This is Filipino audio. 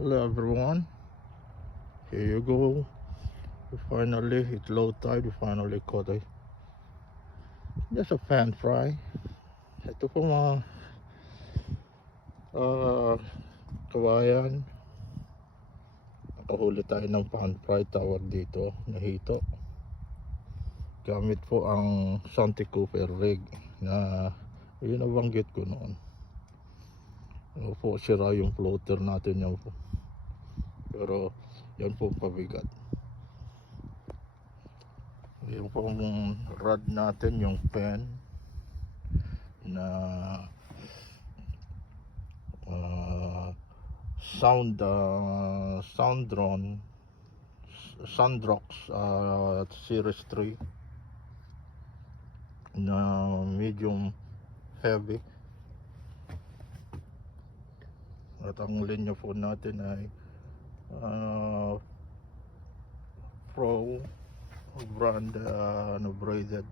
Hello everyone, here you go. It's low tide. We finally caught just a pan fry. Ito po mga kawayan. Nakahuli tayo ng pan fry, tawag dito na hito. Gamit po ang Santee Cooper rig na yun nabanggit ko noon. Ano po, sira yung floater natin yan po. Pero yan po pabigat. Yung pong rod natin, yung pen na Soundron Sandrox Series 3 na medium heavy. At ang linya po natin ay Pro brand braided